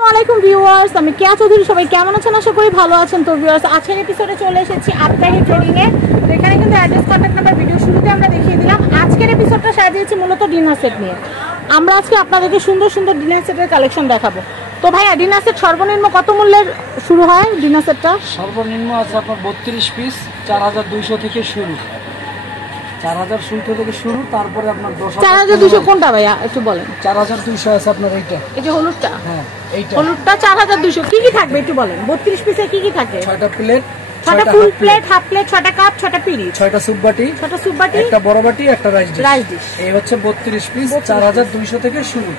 আসসালামু ভিউয়ার্স, আমি কেয়া চৌধুরী। সবাই কেমন আছেন? আশা করি ভালো আছেন। তো ভিউয়ার্স, আজকের এপিসোডে চলে এসেছি আত্মাহি ট্রেডিং এ। তো এখানে কিন্তু অ্যাড্রেস, কন্ট্যাক্ট নাম্বার ভিডিও শুরুতে আমরা দেখিয়ে দিলাম। আজকের এপিসোডটা সাজিয়েছি মূলত ডিনার সেট নিয়ে। আমরা আজকে আপনাদেরকে সুন্দর সুন্দর ডিনার সেটের কালেকশন দেখাবো। তো ভাইয়া, ডিনার সেট সর্বনিম্ন কত মূল্যের শুরু হয়? ডিনার সেটটা সর্বনিম্ন আছে আপনার 32 পিস, 4200 থেকে শুরু। 4000 শুরু থেকে শুরু, তারপরে আপনার 4200 কোনটা ভাইয়া একটু বলেন? 4200 আছে আপনার এইটা। এই যে হলুদটা? হ্যাঁ, এইটা হলুদটা 4200। কি কি থাকবে একটু বলেন? 32 পিসে কি কি থাকে? 6টা প্লেট, 6টা ফুল প্লেট, হাফ প্লেট, 6টা কাপ, 6টা পিরিচ, 6টা স্যুপ বাটি, একটা বড় বাটি, একটা রাইস ডিশ। এই হচ্ছে 32 পিস, 4200 থেকে শুরু।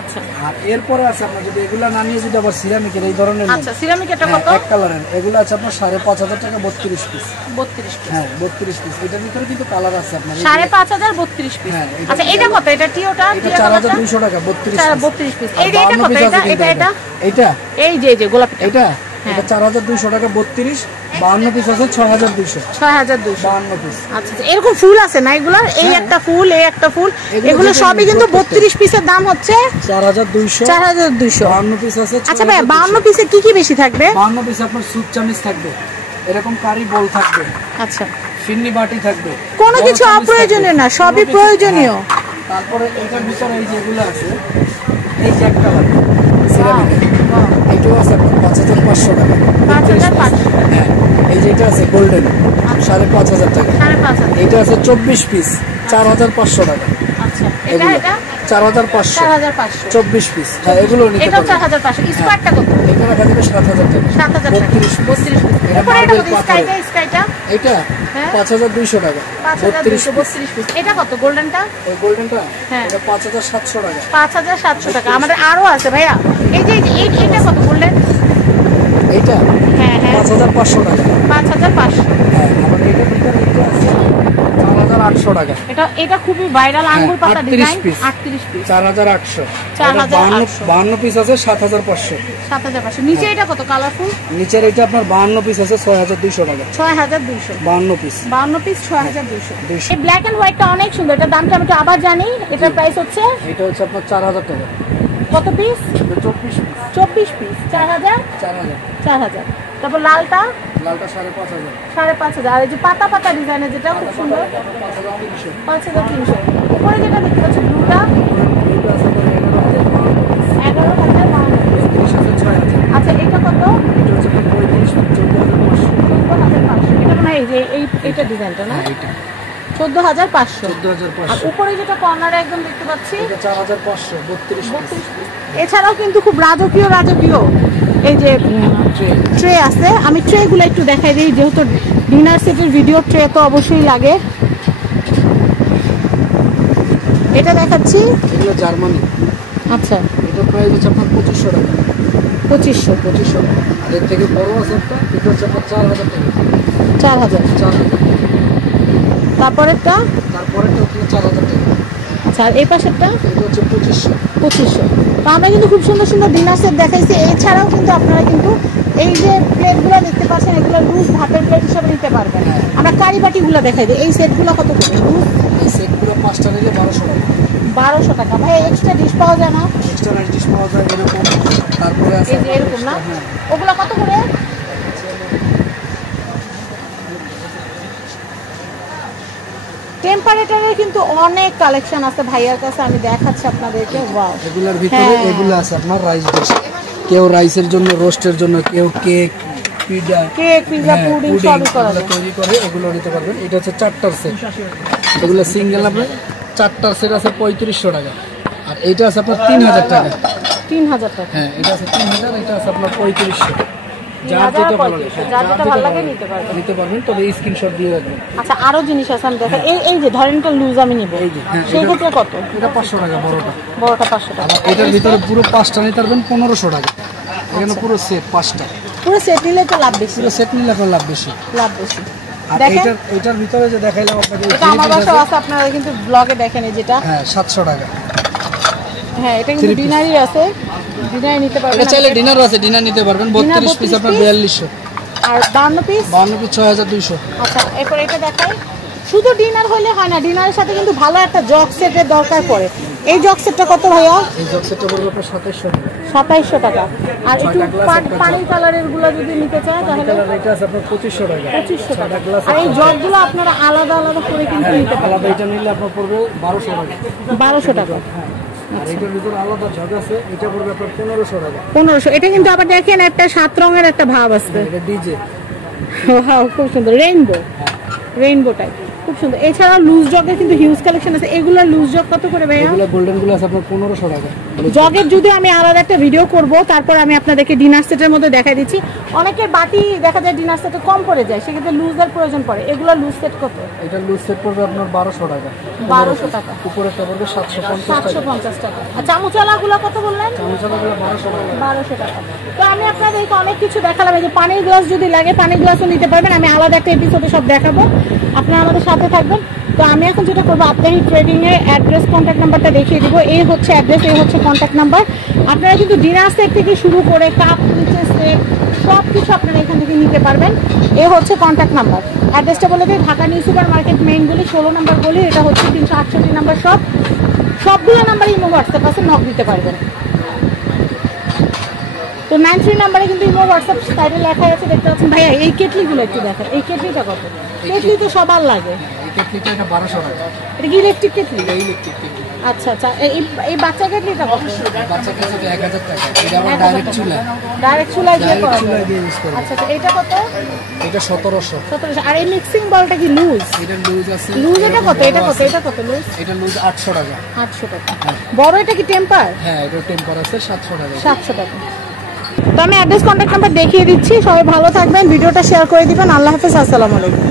আচ্ছা, আর এরপরে আছে আপনার যদি এগুলা না নিয়ে যদি আবার সিরামিকের এই ধরনের, আচ্ছা সিরামিক এটা কত? এক কালারের এগুলো আছে আপনার 5500 টাকা। 32 পিস। 32 পিস? হ্যাঁ, 32 পিস। এটার ভিতরে কিন্তু কালার আছে আপনার 5500 32 পিস। আচ্ছা, এটা কত? এটা টিওটা 4200 টাকা। 32 পিস। এইটা কত? এটা এই যে গোলাপি এটা 4200 টাকা। 32 52 পিস আছে 6200। 52 পিস। আচ্ছা, এরকম ফুল আছে না এগুলা? এই একটা ফুল, এই একটা ফুল, এগুলো সবই কিন্তু 32 পিসের দাম হচ্ছে 4200। 52 পিস আছে। আচ্ছা ভাই, 52 পিসে কি কি বেশি থাকবে? 52 পিসে আপনার স্যুপ চামিচ থাকবে, এরকম কারি বল থাকবে, আচ্ছা ফিন্নি বাটি থাকবে। কোনো কিছু অপ্রয়োজনীয় না, সবই প্রয়োজনীয়। তারপরে এটার ভিতরে এই যেগুলো আছে, এই যে একটা বাটি সিরামিকের, এইটাও আছে আপনার 5500 টাকা। 5500। হ্যাঁ, এই যে এটা আছে গোল্ডেন 5500 টাকা। 5500। এটা আছে 24 পিস, 4500 টাকা। আচ্ছা, এটা 4500। 24 পিস। হ্যাঁ, এগুলো নিতে এটা 4500। স্কয়ারটা কত? এটা রাখা যাবে 7000 টাকা। 7000 টাকা। 32 পিস। এরপর এটা কত? স্কাইটা এটা 5200 টাকা। 3200 পিস। এটা কত গোল্ডেনটা? এই গোল্ডেনটা হ্যাঁ, এটা 5700 টাকা। 5700 টাকা। আমাদের আরো আছে ভাইয়া। এই যে এইটা কত গোল্ডেন? এইটা হ্যাঁ 5500 টাকা। 5500। হ্যাঁ, আবার এইটার ভিতরে এটা আছে 4800 টাকা। এটা খুবই ভাইরাল আঙ্গুর পাতা ডিজাইন। 38 পিস 4800। 52 পিস আছে 7500। 7500। নিচে এটা কত কালারফুল? নিচের এটা আপনার 52 পিস আছে 6200 টাকা। 6200। 52 পিস। 62 পিস 6200। এই ব্ল্যাক এন্ড হোয়াইটটা অনেক সুন্দর। এটার দামটা আমি আবার জানি। এটার প্রাইস হচ্ছে, এটা হচ্ছে আপনার 4000 টাকা। কত পিস? 24 পিস। 24 পিস 4000। 4000। তারপর লালটা 5500। 5500। আর এই যে পাতা পাতা ডিজাইনের যেটা খুব সুন্দর 5300। উপরে যেটা দেখতে পাচ্ছি ব্লুটা 11000। আচ্ছা, এটা কত? এটা হচ্ছে 14500। এটা মনে হয় এই যে এইটা ডিজাইনটা না? 14500। আর উপরে যেটা কর্নারে একদম দেখতে পাচ্ছি এটা 4500। 32 পিস। এছাড়াও কিন্তু খুব রাজকীয় এই যে ট্রে আছে। আমি ট্রেগুলো একটু দেখাই দিই, যেহেতু ডিনার সেটের ভিডিও ট্রে তো অবশ্যই লাগে। এটা দেখাচ্ছি, এগুলো জার্মানি। আচ্ছা, এটা প্রাইস হচ্ছে আপনার 2500 টাকা। 2500 টাকা। আর এর থেকে বড় আছে একটা, এটা হচ্ছে আপনার 4000 টাকা। 4000। তারপরেরটা হচ্ছে 4000 টাকা। আচ্ছা, আর এই পাশেরটা এটা হচ্ছে 2500। তো আমরা কিন্তু খুব সুন্দর সুন্দর ডিনার সেট দেখাইছি। এছাড়াও কিন্তু আপনারা কিন্তু এই যে প্লেটগুলো দেখতে পাচ্ছেন, এগুলো লুজ ভাতের প্লেট হিসাবে নিতে পারবেন। আমরা কারি বাটিগুলো দেখাই দিই। এই সেটগুলো কত করে? এই সেটগুলো 5টা নিলে 1200 টাকা। 1200 টাকা। ভাই, এক্সট্রা ডিশ পাওয়া যায় না? এক্সট্রা ডিশ পাওয়া যায় এরকম। তারপরে আছে এই যে এরকম না, ওগুলো কত করে? টেম্পারেচারের কিন্তু অনেক কালেকশন আছে ভাইয়ার কাছে, আমি দেখাচ্ছি আপনাদেরকে। ওয়াও, এগুলোর ভিতরে এগুলো আছে আপনার রাইস ডিশ। কেউ রাইসের জন্য, রোস্টের জন্য, কেউ কেক, পিজা, পুডিং সবই তৈরি করে, এগুলো নিতে পারবেন। এটা হচ্ছে 4টার সেট। এগুলো সিঙ্গেল আপনার 4টার সেট আছে 3500 টাকা। আর এইটা আছে আপনার 3000 টাকা। 3000 টাকা। হ্যাঁ, এটা আছে 3000, এটা আছে আপনার 3500। যার যেটা ভালো লাগে নিতে পারবেন, তবে স্ক্রিনশট দিয়ে রাখবেন। আচ্ছা, আরো জিনিস আছে আমি দেখাই। এই যে ধরেন এটা লুজ আমি নিব, এই যে সেই ক্ষেত্রে কত? এটা 500 টাকা বড়টা। 500 টাকা। এটার ভিতরে পুরো 5টা নিতে পারবেন 1500 টাকা। এখানে পুরো সেট 5টা। পুরো সেট নিলে তো লাভ বেশি। পুরো সেট নিলে আপনার লাভ বেশি। আর এটার ভিতরে যে দেখাইলাম আপনাকে, এটা আমার বাসায় আছে, আপনারা কিন্তু ব্লগে দেখেন। যেটা হ্যাঁ 700 টাকা। হ্যাঁ, এটা কিন্তু ডিনারই আছে, ডিনার নিতে পারবেন। এটা চাইলে ডিনারও আছে, ডিনার নিতে পারবেন। 32 পিস আপনার 4200। আর 52 পিস 6200। আচ্ছা, এরপর এটা দেখাই। শুধু ডিনার হলে হয় না, ডিনারের সাথে কিন্তু ভালো একটা জগ সেটের দরকার পড়ে। এই জগ সেটটা কত ভাইয়া? এই জগ সেটটা পড়বে আপনার 2700 টাকা। 2700 টাকা। আর একটু পানি কালারের গুলো যদি নিতে চায় তাহলে এটা আছে আপনার 2500 টাকা। 2500 টাকা। আর এই জগগুলো আপনারা আলাদা আলাদা করে কিন্তু নিতে পারেন। আলাদা এটা নিলে আপনার পড়বে 1200 টাকা। 1200 টাকা। আর এটার ভিতর আলাদা জগ আছে, এটা পড়বে আপনার 1500 টাকা। 1500। এটা কিন্তু আবার দেখেন একটা 7 রঙের একটা ভাব আছে। এটা ডিজে। ওয়াও, খুব সুন্দর। রেইনবো টাইপ, খুব সুন্দর। এছাড়া লুজ জগের কিন্তু হিউজ কালেকশন আছে। এগুলো লুজ জগ কত করে ভাইয়া? এগুলো গোল্ডেন গুলো আছে আপনার 1500 টাকা। জগের যদি আমি আলাদা একটা ভিডিও করব, তারপর আমি আপনাদেরকে ডিনার সেটের মধ্যে দেখাই দিচ্ছি। অনেকের বাটি দেখা যায় ডিনার সেটে কম পড়ে যায়, সেক্ষেত্রে লুজের প্রয়োজন পড়ে। এগুলো লুজ সেট কত? এটা লুজ সেট পড়বে আপনার 1200 টাকা। 1200 টাকা। উপরেরটা পড়বে 750 টাকা। আর চামচালাগুলো কত বললেন? চামচালাগুলো 1200 টাকা। 1200 টাকা। তো আমি আপনাদেরকে অনেক কিছু দেখালাম। এই যে পানির গ্লাস যদি লাগে, পানির গ্লাসও নিতে পারবেন। আমি আলাদা একটা এপিসোডে সব দেখাবো, আপনারা আমাদের সাথে থাকবেন। তো আমি এখন যেটা করবো, আপনার ট্রেডিং এর অ্যাড্রেস, কন্ট্যাক্ট নাম্বারটা দেখিয়ে দিব। এই হচ্ছে অ্যাড্রেস, এই হচ্ছে কন্ট্যাক্ট নাম্বার। আপনারা কিন্তু ডিনার সেট থেকে শুরু করে কাপ, নিচের সেট সব কিছু আপনারা এখান থেকে নিতে পারবেন। এই হচ্ছে কন্ট্যাক্ট নাম্বার। অ্যাড্রেসটা বলে দিই, Dhaka new super market main গলি 16 নম্বর গলি। এটা হচ্ছে 368 নাম্বার শপ। সবগুলো নাম্বারে ইমো হোয়াটসঅ্যাপ আছে, নক দিতে পারবেন। তো 93 নাম্বারে কিন্তু ইমো হোয়াটসঅ্যাপ সাইডে লেখা আছে, দেখতে পাচ্ছেন। ভাইয়া এই কেটলিগুলো একটু দেখেন। এই কেটলিটা কত? কেটলি তো সবার লাগে। কেটলিটা এটা 1200 টাকা। এটা কি ইলেকট্রিক কেটলি? এটা ইলেকট্রিক কেটলি। আচ্ছা আচ্ছা। এই বাচ্চা কেটলিটা কত? বাচ্চা কেটলিটা 1000 টাকা। এটা আবার ডাইরেক্ট চুলা। ডাইরেক্ট চুলায় দিয়ে করা চুলায় যায়। দিয়ে ইউজ করব। আচ্ছা আচ্ছা। এটা কত? এটা 1700। 1700। আর এই মিক্সিং বলটা কি লুজ? এটা লুজ আছে। লুজ এটা কত? এটা কত? এটা কত লুজ? এটা লুজ 800 টাকা। 800 টাকা। বড় এটা কি টেম্পার? হ্যাঁ, এটা টেম্পার আছে 700 টাকা। 700 টাকা। তো আমি অ্যাড্রেস, কন্ট্যাক্ট নাম্বার দেখিয়ে দিচ্ছি। সবাই ভালো থাকবেন, ভিডিওটা শেয়ার করে দিবেন। আল্লাহ হাফেজ, আসসালামু আলাইকুম।